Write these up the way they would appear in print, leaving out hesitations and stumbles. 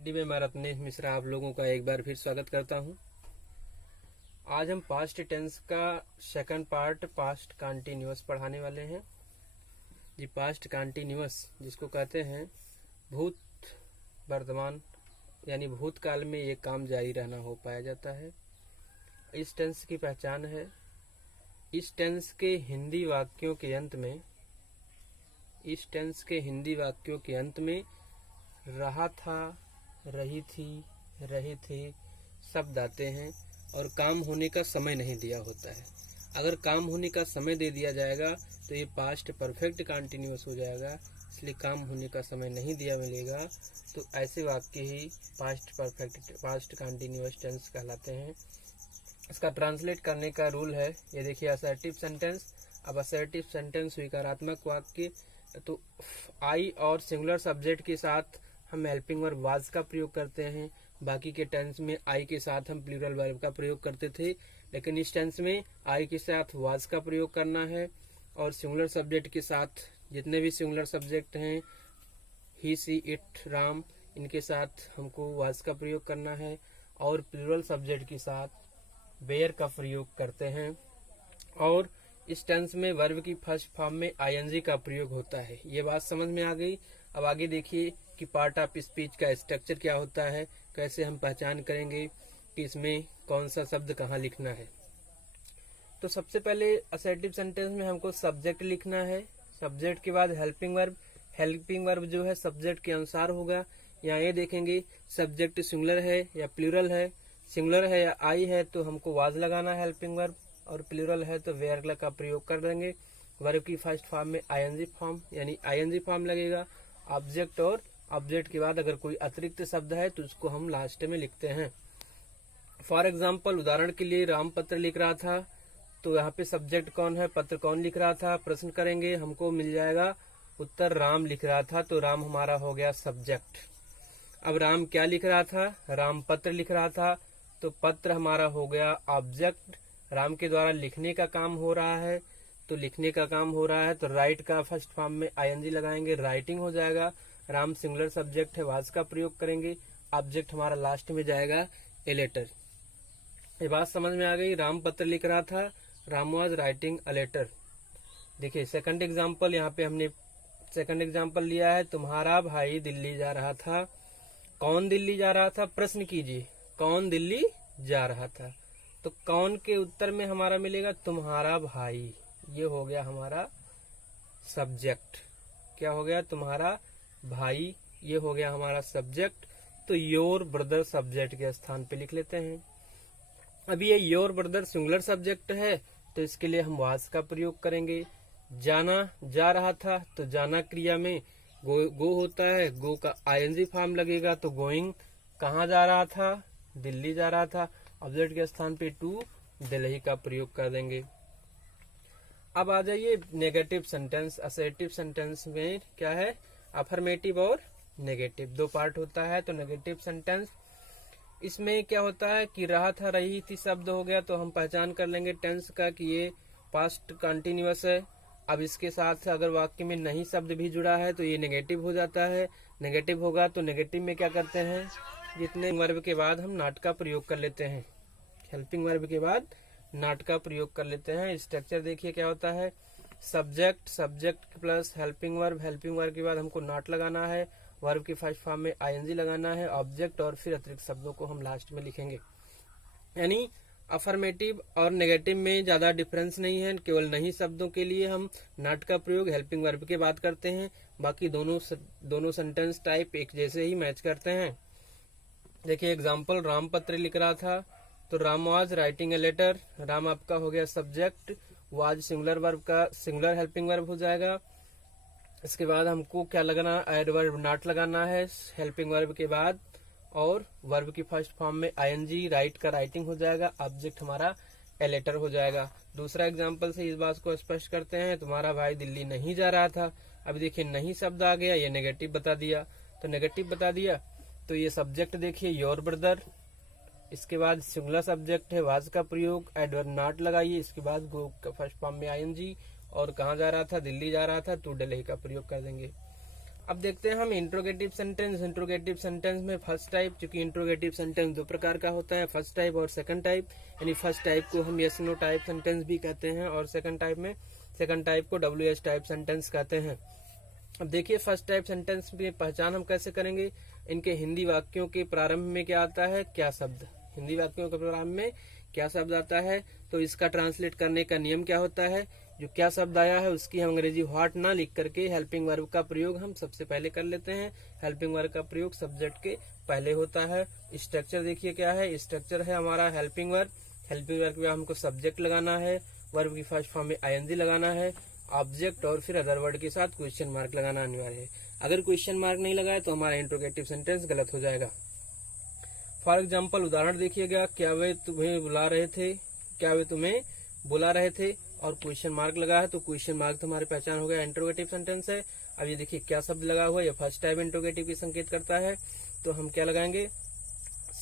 TD में मैं रत्नेश मिश्रा आप लोगों का एक बार फिर स्वागत करता हूं। आज हम पास्ट टेंस का सेकंड पार्ट पास्ट कंटिन्यूअस पढ़ाने वाले हैं। जी पास्ट कंटिन्यूअस जिसको कहते हैं भूत वर्तमान यानी भूतकाल में ये काम जारी रहना हो पाया जाता है। इस टेंस की पहचान है, इस टेंस के हिंदी वाक्यों के अंत में रहा था, रही थी, रहे थे शब्द आते हैं और काम होने का समय नहीं दिया होता है। अगर काम होने का समय दे दिया जाएगा तो ये पास्ट परफेक्ट कंटिन्यूअस हो जाएगा, इसलिए काम होने का समय नहीं दिया मिलेगा तो ऐसे वाक्य ही पास्ट कंटिन्यूअस टेंस कहलाते हैं। इसका ट्रांसलेट करने का रूल है, ये देखिए असर्टिव सेंटेंस। अब असर्टिव सेंटेंस स्वीकारात्मक वाक्य तो आई और सिंगुलर सब्जेक्ट के साथ हम हेल्पिंग वर्ब वाज का प्रयोग करते हैं। बाकी के टेंस में आई के साथ हम प्लूरल वर्ब का प्रयोग करते थे, लेकिन इस टेंस में आई के साथ वाज का प्रयोग करना है और सिंगुलर सब्जेक्ट के साथ जितने भी सिंगुलर सब्जेक्ट हैं ही, सी, इट, राम, इनके साथ हमको वाज का प्रयोग करना है और प्लूरल सब्जेक्ट के साथ वेयर का प्रयोग करते हैं। और इस टेंस में वर्ब की फर्स्ट फॉर्म में आईएनजी का प्रयोग होता है। ये बात समझ में आ गई। अब आगे देखिए कि पार्ट ऑफ स्पीच का स्ट्रक्चर क्या होता है, कैसे हम पहचान करेंगे कि इसमें कौन सा शब्द कहाँ लिखना है। तो सबसे पहले असर्टिव सेंटेंस में हमको सब्जेक्ट लिखना है, सब्जेक्ट के बाद हेल्पिंग वर्ब। हेल्पिंग वर्ब जो है सब्जेक्ट के अनुसार होगा। यहाँ ये देखेंगे सब्जेक्ट सिंगुलर है या प्लूरल है। सिंगुलर है या आई है तो हमको वाज लगाना है हेल्पिंग वर्ब, और प्लूरल है तो वेयर का प्रयोग कर देंगे। वर्ब की फर्स्ट फॉर्म में आईएनजी फॉर्म यानी आईएनजी फॉर्म लगेगा। ऑब्जेक्ट और ऑब्जेक्ट के बाद अगर कोई अतिरिक्त शब्द है तो उसको हम लास्ट में लिखते हैं। फॉर एग्जाम्पल उदाहरण के लिए राम पत्र लिख रहा था तो यहाँ पे सब्जेक्ट कौन है, पत्र कौन लिख रहा था, प्रश्न करेंगे हमको मिल जाएगा उत्तर राम लिख रहा था, तो राम हमारा हो गया सब्जेक्ट। अब राम क्या लिख रहा था, राम पत्र लिख रहा था, तो पत्र हमारा हो गया ऑब्जेक्ट। राम के द्वारा लिखने का काम हो रहा है तो लिखने का काम हो रहा है तो राइट का फर्स्ट फॉर्म में आईएनजी लगाएंगे, राइटिंग हो जाएगा। राम सिंगुलर सब्जेक्ट है, वाज का प्रयोग करेंगे। ऑब्जेक्ट हमारा लास्ट में जाएगा ए लेटर। ये बात समझ में आ गई। राम पत्र लिख रहा था, Ram was writing a letter. देखिए सेकंड एग्जांपल, यहाँ पे हमने सेकंड एग्जांपल लिया है, तुम्हारा भाई दिल्ली जा रहा था। कौन दिल्ली जा रहा था, प्रश्न कीजिए कौन दिल्ली जा रहा था, तो कौन के उत्तर में हमारा मिलेगा तुम्हारा भाई। ये हो गया हमारा सब्जेक्ट। क्या हो गया, तुम्हारा भाई, ये हो गया हमारा सब्जेक्ट। तो योर ब्रदर सब्जेक्ट के स्थान पे लिख लेते हैं। अब ये योर ब्रदर सिंगुलर सब्जेक्ट है तो इसके लिए हम वाज का प्रयोग करेंगे। जाना, जा रहा था, तो जाना क्रिया में गो होता है, गो का आईएनजी फॉर्म लगेगा तो गोइंग। कहाँ जा रहा था, दिल्ली जा रहा था, ऑब्जेक्ट के स्थान पे टू दिल्ली का प्रयोग कर देंगे। अब आ जाइए नेगेटिव सेंटेंस। असर्टिव सेंटेंस में क्या है, अफर्मेटिव और नेगेटिव दो पार्ट होता है। तो नेगेटिव सेंटेंस इसमें क्या होता है कि रहा था, रही थी शब्द हो गया तो हम पहचान कर लेंगे टेंस का कि ये पास्ट कंटिन्यूअस है। अब इसके साथ अगर वाक्य में नहीं शब्द भी जुड़ा है तो ये नेगेटिव हो जाता है। नेगेटिव होगा तो नेगेटिव में क्या करते हैं, जितने वर्ब के बाद हम नॉट का प्रयोग कर लेते हैं, हेल्पिंग वर्ब के बाद नॉट का प्रयोग कर लेते हैं। स्ट्रक्चर देखिए क्या होता है, subject, subject plus helping verb, helping verb के बाद हमको नॉट लगाना है, वर्ब की फर्स्ट फॉर्म में आईएनजी लगाना है, ऑब्जेक्ट और फिर अतिरिक्त शब्दों को हम लास्ट में लिखेंगे। यानी अफर्मेटिव और नेगेटिव में ज्यादा डिफरेंस नहीं है, केवल नहीं शब्दों के लिए हम नॉट का प्रयोग हेल्पिंग वर्ब के बाद करते हैं। बाकी दोनों सेंटेंस टाइप एक जैसे ही मैच करते हैं। देखिए एग्जाम्पल, राम पत्र लिख रहा था तो Ram was writing a letter. Ram आपका हो गया सब्जेक्ट, वाज सिंगुलर वर्ब का सिंगुलर हेल्पिंग वर्ब हो जाएगा। इसके बाद हमको क्या लगाना, एड वर्ब नॉट लगाना है हेल्पिंग वर्ब के बाद, और वर्ब की फर्स्ट फॉर्म में आईएनजी, राइट का राइटिंग हो जाएगा, ऑब्जेक्ट हमारा ए लेटर हो जाएगा। दूसरा एग्जाम्पल से इस बात को स्पष्ट करते हैं, तुम्हारा भाई दिल्ली नहीं जा रहा था। अब देखिए नहीं शब्द आ गया, ये नेगेटिव बता दिया, तो नेगेटिव बता दिया तो ये सब्जेक्ट देखिए योर ब्रदर, इसके बाद सिंगुलर सब्जेक्ट है, वाज का प्रयोग, एडवर्ब नॉट लगाइए, इसके बाद गो का फर्स्ट फॉर्म में आईएनजी, और कहाँ जा रहा था, दिल्ली जा रहा था, तो दिल्ली का प्रयोग कर देंगे। अब देखते हैं हम इंट्रोगेटिव सेंटेंस। इंट्रोगेटिव सेंटेंस में फर्स्ट टाइप, चूंकि इंट्रोगेटिव सेंटेंस दो प्रकार का होता है, फर्स्ट टाइप और सेकंड टाइप। यानी फर्स्ट टाइप को हम यस नो टाइप सेंटेंस भी कहते हैं और सेकंड टाइप को WH टाइप सेंटेंस कहते हैं। अब देखिए फर्स्ट टाइप सेंटेंस की पहचान हम कैसे करेंगे। इनके हिंदी वाक्यों के प्रारंभ में क्या आता है, क्या शब्द। हिंदी वाक्यों के प्रारंभ में क्या शब्द आता है, तो इसका ट्रांसलेट करने का नियम क्या होता है, जो क्या शब्द आया है उसकी हम अंग्रेजी व्हाट ना लिख करके हेल्पिंग वर्ब का प्रयोग हम सबसे पहले कर लेते हैं। हेल्पिंग वर्ब का प्रयोग सब्जेक्ट के पहले होता है। स्ट्रक्चर देखिए क्या है, स्ट्रक्चर है हमारा हेल्पिंग वर्ब। हेल्पिंग वर्ब के बाद हमको सब्जेक्ट लगाना है, वर्ब की फर्स्ट फॉर्म में ING लगाना है, ऑब्जेक्ट और फिर अदर वर्ड के साथ क्वेश्चन मार्क लगाना अनिवार्य है। अगर क्वेश्चन मार्क नहीं लगाए तो हमारा इंट्रोगेटिव सेंटेंस गलत हो जाएगा। फॉर एग्जाम्पल उदाहरण देखिएगा, क्या वे तुम्हें बुला रहे थे, क्या वे तुम्हें बुला रहे थे और क्वेश्चन मार्क लगा है, तो क्वेश्चन मार्क तो हमारी पहचान हो गया, इंट्रोगेटिव सेंटेंस है। अब ये देखिए क्या शब्द लगा हुआ है, ये फर्स्ट टाइप इंट्रोगेटिव की संकेत करता है, तो हम क्या लगाएंगे,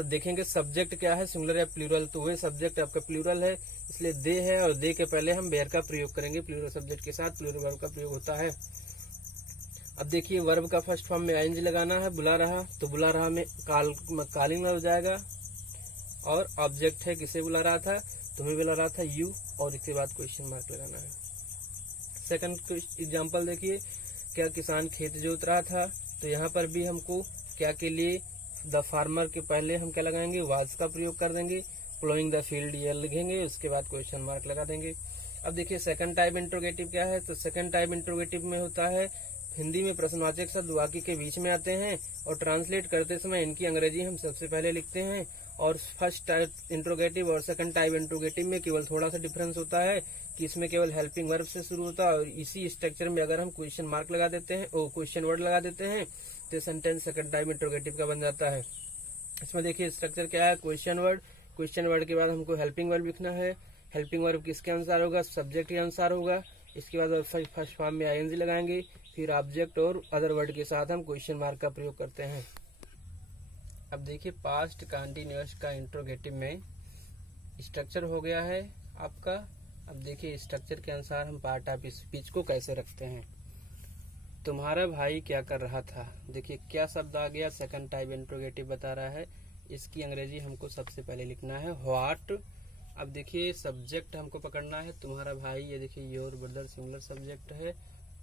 देखेंगे सब्जेक्ट क्या है, सिंगुलर या प्लूरल, तो वे सब्जेक्ट आपका प्लूरल है, इसलिए दे है और दे के पहले हम वेयर का प्रयोग करेंगे। प्लूरल सब्जेक्ट के साथ प्लूरल वर्ब का प्रयोग होता है। अब देखिए वर्ब का फर्स्ट फॉर्म में ING लगाना है, बुला रहा, तो बुला रहा में कॉलिंग हो जाएगा और ऑब्जेक्ट है, किसे बुला रहा था, तुम्हें बुला रहा था, यू, और इसके बाद क्वेश्चन मार्क लगाना है। सेकंड एग्जांपल देखिए, क्या किसान खेत जोत रहा था, तो यहाँ पर भी हमको क्या के लिए द फार्मर के पहले हम क्या लगाएंगे, वाज का प्रयोग कर देंगे, प्लोइंग द फील्ड ये लिखेंगे, उसके बाद क्वेश्चन मार्क लगा देंगे। अब देखिए सेकंड टाइप इंट्रोगेटिव क्या है, तो सेकंड टाइप इंट्रोगेटिव में होता है हिंदी में प्रश्नवाचक शब्द वाक्य के बीच में आते हैं और ट्रांसलेट करते समय इनकी अंग्रेजी हम सबसे पहले लिखते हैं। और फर्स्ट टाइप इंट्रोगेटिव और सेकंड टाइप इंट्रोगेटिव में केवल थोड़ा सा डिफरेंस होता है कि इसमें केवल हेल्पिंग वर्ब से शुरू होता है और इसी स्ट्रक्चर में अगर हम क्वेश्चन मार्क लगा देते हैं और क्वेश्चन वर्ड लगा देते हैं तो सेंटेंस सेकंड टाइप इंट्रोगेटिव का बन जाता है। इसमें देखिए स्ट्रक्चर क्या है, क्वेश्चन वर्ड के बाद हमको हेल्पिंग वर्ब लिखना है। हेल्पिंग वर्ब किसके अनुसार होगा, सब्जेक्ट के अनुसार होगा। इसके बाद फर्स्ट फॉर्म में ING लगाएंगे, फिर ऑब्जेक्ट और अदर वर्ड के साथ हम क्वेश्चन मार्क का प्रयोग करते हैं। अब देखिए पास्ट कंटिन्यूअस का इंट्रोगेटिव में स्ट्रक्चर हो गया है आपका। अब देखिए स्ट्रक्चर के अनुसार हम पार्ट ऑफ स्पीच को कैसे रखते हैं। तुम्हारा भाई क्या कर रहा था, देखिए क्या शब्द आ गया, सेकंड टाइप इंट्रोगेटिव बता रहा है, इसकी अंग्रेजी हमको सबसे पहले लिखना है व्हाट। अब देखिए सब्जेक्ट हमको पकड़ना है, तुम्हारा भाई, ये देखिए योर ब्रदर सिंगुलर सब्जेक्ट है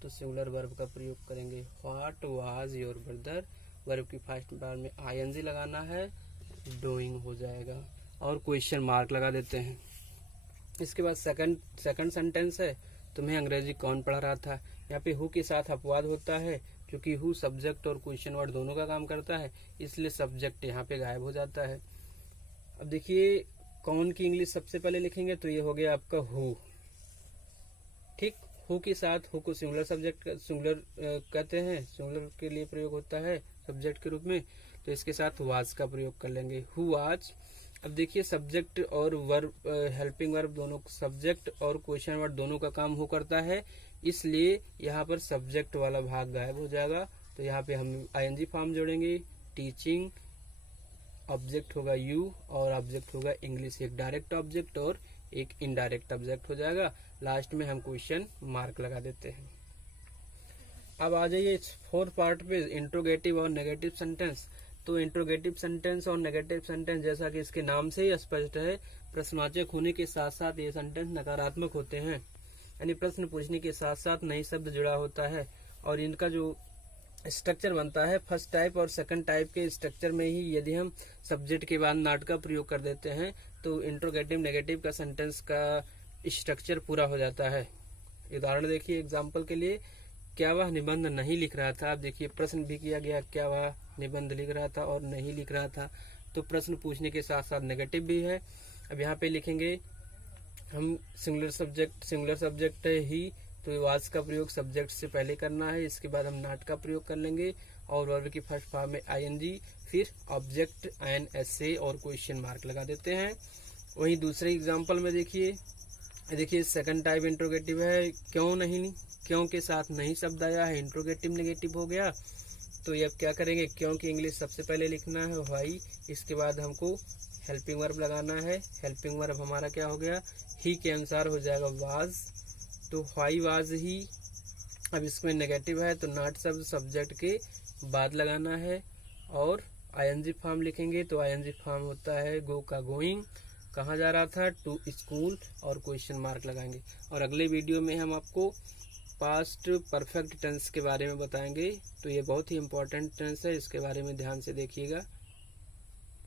तो सिंगुलर वर्ब का प्रयोग करेंगे, what was your brother, verb की फर्स्ट बार में ING लगाना है, डूइंग हो जाएगा और क्वेश्चन मार्क लगा देते हैं। इसके बाद सेकंड सेंटेंस है, तुम्हें अंग्रेजी कौन पढ़ा रहा था, यहाँ पे हु के साथ अपवाद होता है क्योंकि हु सब्जेक्ट और क्वेश्चन वर्ड दोनों का काम करता है, इसलिए सब्जेक्ट यहाँ पे गायब हो जाता है। अब देखिए कौन की इंग्लिश सबसे पहले लिखेंगे, तो ये हो गया आपका हु, ठीक। हु के साथ, who co singular subject singular कहते हैं, सिंगुलर के लिए प्रयोग होता है सब्जेक्ट के रूप में, तो इसके साथ वाज का प्रयोग कर लेंगे, हु वाज। अब देखिए सब्जेक्ट और वर्ब, हेल्पिंग वर्ब दोनों, सब्जेक्ट और क्वेश्चन वर्ड दोनों का काम हु करता है, इसलिए यहाँ पर सब्जेक्ट वाला भाग गायब हो जाएगा, तो यहाँ पे हम ING फॉर्म जोड़ेंगे, टीचिंग, ऑब्जेक्ट होगा यू और ऑब्जेक्ट होगा इंग्लिश, एक डायरेक्ट ऑब्जेक्ट और एक इनडायरेक्ट ऑब्जेक्ट हो जाएगा। लास्ट में हम क्वेश्चन मार्क लगा देते हैं। अब आ जाइए फोर्थ पार्ट पे, इंट्रोगेटिव और नेगेटिव सेंटेंस। तो इंट्रोगेटिव सेंटेंस और नेगेटिव सेंटेंस जैसा कि इसके नाम से ही स्पष्ट है, प्रश्नवाचक होने के साथ साथ ये सेंटेंस नकारात्मक होते हैं, यानी प्रश्न पूछने के साथ साथ नई शब्द जुड़ा होता है और इनका जो स्ट्रक्चर बनता है फर्स्ट टाइप और सेकंड टाइप के स्ट्रक्चर में ही यदि हम सब्जेक्ट के बाद नॉट का प्रयोग कर देते हैं तो इंट्रोगेटिव नेगेटिव का सेंटेंस का स्ट्रक्चर पूरा हो जाता है। उदाहरण देखिए एग्जाम्पल के लिए, क्या वह निबंध नहीं लिख रहा था। आप देखिए प्रश्न भी किया गया, क्या वह निबंध लिख रहा था और नहीं लिख रहा था, तो प्रश्न पूछने के साथ साथ नेगेटिव भी है। अब यहाँ पे लिखेंगे हम सिंगुलर सब्जेक्ट है ही, तो वाज का प्रयोग सब्जेक्ट से पहले करना है, इसके बाद हम नॉट का प्रयोग कर लेंगे और वर्ब की फर्स्ट फॉर्म में ING, फिर ऑब्जेक्ट INSA और क्वेश्चन मार्क लगा देते हैं। वहीं दूसरे एग्जाम्पल में देखिए सेकंड टाइप इंट्रोगेटिव है, क्यों नहीं, क्यों के साथ नहीं शब्द आया है, इंट्रोगेटिव नेगेटिव हो गया। तो ये अब क्या करेंगे, क्यों की इंग्लिश सबसे पहले लिखना है व्हाई, इसके बाद हमको हेल्पिंग वर्ब लगाना है। हेल्पिंग वर्ब हमारा क्या हो गया, ही के अनुसार हो जाएगा वाज, तो व्हाई वाज ही, अब इसमें नेगेटिव है तो नॉट शब्द सब्जेक्ट के बाद लगाना है, और आईएनजी फॉर्म लिखेंगे तो आईएनजी फॉर्म होता है गो का गोइंग, कहाँ जा रहा था, टू स्कूल, और क्वेश्चन मार्क लगाएंगे। और अगले वीडियो में हम आपको पास्ट परफेक्ट टेंस के बारे में बताएंगे। तो ये बहुत ही इंपॉर्टेंट टेंस है, इसके बारे में ध्यान से देखिएगा।